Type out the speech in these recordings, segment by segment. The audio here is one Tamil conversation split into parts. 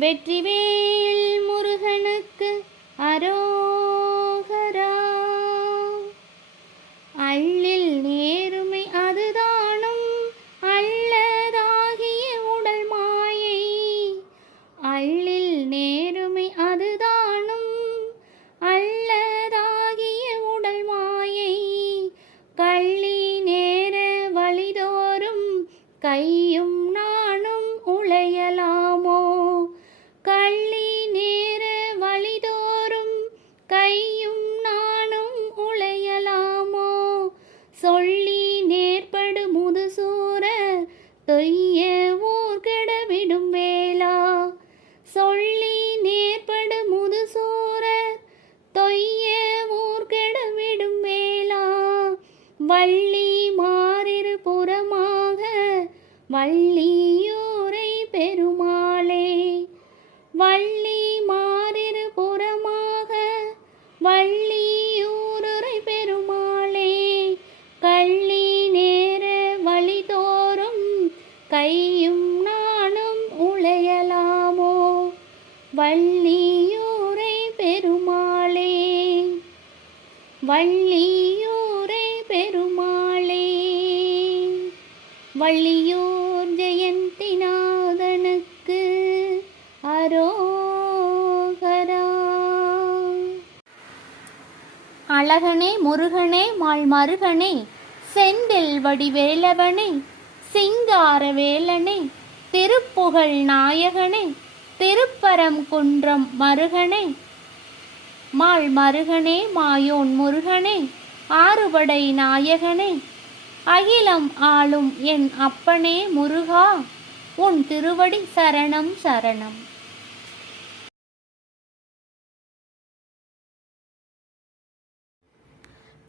வெற்றிவேல் முருகனுக்கு அரோகரா. அள்ளில் நேருமை அதுதானும் அல்லதாகிய உடல் மாயை. அள்ளில் நேருமை அதுதானும் அல்லதாகிய உடல் மாயை. கள்ளி நேர வழிதோறும் கையும் நானும் உழையலாமோ. கள்ளி நேர வழிதோறும் கையும் நானும் உழையலாமோ. சொல்லி நேர்படு முதுசூர தொய்ய ஊர்கெட விடும் வேளா. சொல்லி நேர்படு முதுசூர தொய்ய ஊர்கெட விடும் வேளா. வள்ளி மாறிரு புறமாக வள்ளியூரை பெருமாளே. வள்ளி மாறிரு புறமாக வள்ளியூரை பெருமாளே. கள்ளி நேர வழிதோறும் கையும் நானும் உழையலாமோ. வள்ளியூரை பெருமாளே. வள்ளியூரை பெருமாளே. வள்ளியூர் ஜெயந்திநாதனுக்கு அரோகரா. அழகனே முருகனே மால்மருகனே செந்தில் வடிவேலவனே சிங்கார வேலனே திருப்புகழ் நாயகனே திருப்பரங்குன்றம் மருகனே மால்மருகனே மாயோன் முருகனே ஆறுபடை நாயகனே அகிலம் ஆளும் என் அப்பனே முருகா உன் திருவடி சரணம் சரணம்.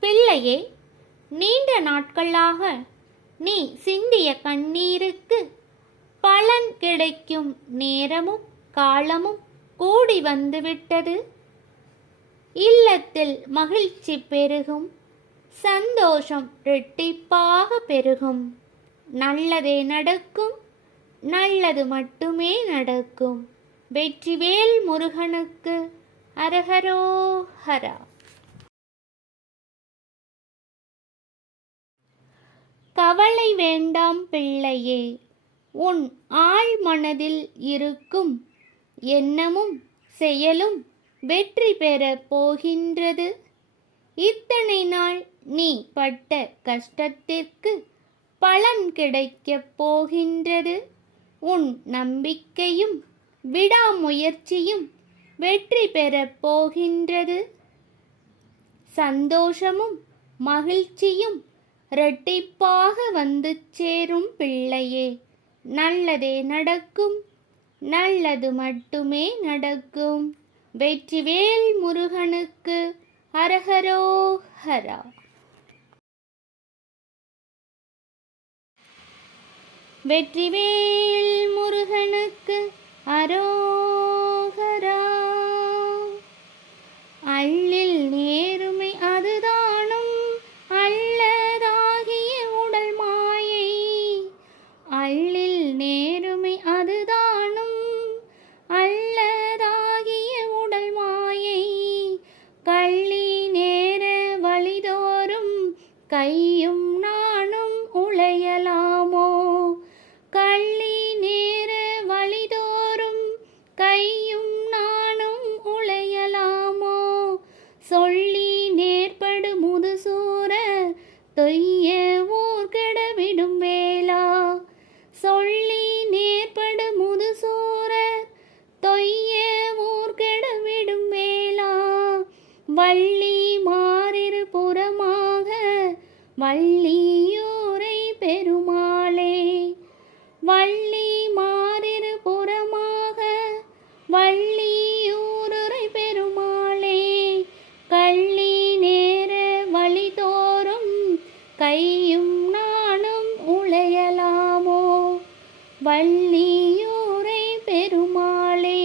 பிள்ளையே, நீண்ட நாட்களாக நீ சிந்திய கண்ணீருக்கு பலன் கிடைக்கும் நேரமும் காலமும் கூடி வந்துவிட்டது. இல்லத்தில் மகிழ்ச்சி பெருகும், சந்தோஷம் இரட்டிப்பாக பெருகும். நல்லதே நடக்கும், நல்லது மட்டுமே நடக்கும். வெற்றிவேல் முருகனுக்கு அரஹரோஹரா. கவலை வேண்டாம் பிள்ளையே, உன் ஆழ் மனதில் இருக்கும் எண்ணமும் செயலும் வெற்றி பெறப் போகின்றது. இத்தனை நாள் நீ பட்ட கஷ்டத்திற்கு பலன் கிடைக்கப் போகின்றது. உன் நம்பிக்கையும் விடாமுயற்சியும் வெற்றி பெறப் போகின்றது. சந்தோஷமும் மகிழ்ச்சியும் இரட்டிப்பாக வந்து சேரும் பிள்ளையே. நல்லதே நடக்கும், நல்லது மட்டுமே நடக்கும். வெற்றிவேல் முருகனுக்கு அரஹரோஹரா. வெற்றிவேல் முருகனுக்கு அரோகரா. அள்ளில் நேருமை அதுதானும் அல்லதாகிய உடல் மாயை. அள்ளில் நேருமை அதுதானும் அல்லதாகிய உடல் மாயை. கள்ளி நேர வழிதோறும் கையும் நானும் உழையலாமோ. கள்ளி நேர வழிதோறும் கையும் நானும் உழையலாமோ. சொல்லி நேர்படு முதுசூர தொய்ய ஊர்கெட விடும் வேளா. சொல்லி நேர்படு முதுசூர தொய்ய ஊர்கெட விடும் வேளா. வள்ளி மாறிரு புறமாக வள்ளியூரை பெருமாளே. வள்ளி மாறிரு புறமாக வள்ளியூரை பெருமாளே. கள்ளி நேர வழிதோறும் கையும் நானும் உழையலாமோ. வள்ளியூரை பெருமாளே.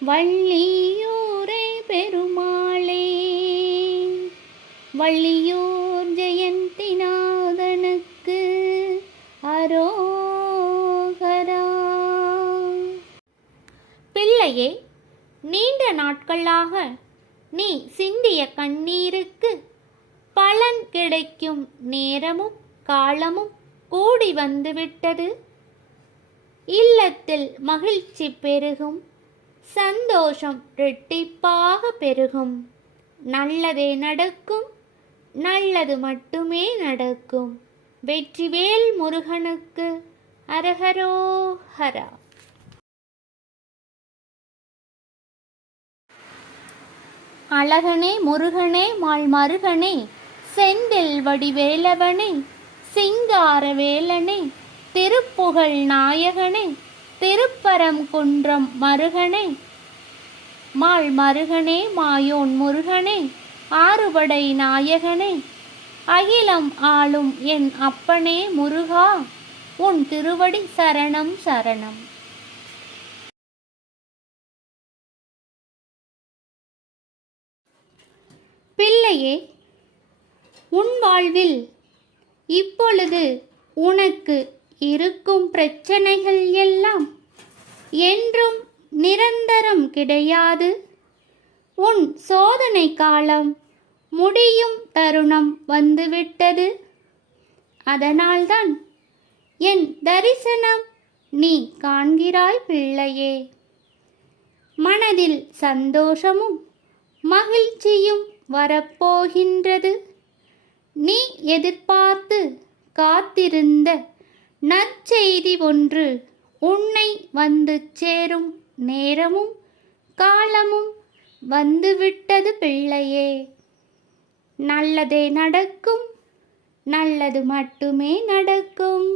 வள்ளியூரை பெருமாளே. வள்ளியூர் ஜெயந்திநாதனுக்கு அரோகரா. பிள்ளையே, நீண்ட நாட்களாக நீ சிந்திய கண்ணீருக்கு பலன் கிடைக்கும் நேரமும் காலமும் கூடி வந்துவிட்டது. இல்லத்தில் மகிழ்ச்சி பெருகும், சந்தோஷம் இரட்டிப்பாக பெருகும். நல்லதே நடக்கும், நல்லது மட்டுமே நடக்கும். வெற்றிவேல் முருகனுக்கு அரஹரோஹரா. அழகனே முருகனே மால்மருகனே, செந்தில் வடிவேலவனே, சிங்கார வேலனே, திருப்புகழ் நாயகனே, திருப்பரங்குன்றம் மருகனே, மால்மருகனே மாயோன் முருகனே, ஆறுபடை நாயகனே, அகிலம் ஆளும் என் அப்பனே முருகா, உன் திருவடி சரணம் சரணம். பிள்ளையே, உன் வாழ்வில் இப்பொழுது உனக்கு இருக்கும் பிரச்சனைகள் எல்லாம் என்றும் நிரந்தரம் கிடையாது. உன் சோதனை காலம் முடியும் தருணம் வந்துவிட்டது. அதனால்தான் என் தரிசனம் நீ காண்கிறாய் பிள்ளையே. மனதில் சந்தோஷமும் மகிழ்ச்சியும் வரப்போகின்றது. நீ எதிர்பார்த்து காத்திருந்த நற்செய்தி ஒன்று உன்னை வந்து சேரும் நேரமும் காலமும் வந்துவிட்டது பிள்ளையே. நல்லதே நடக்கும், நல்லது மட்டுமே நடக்கும்.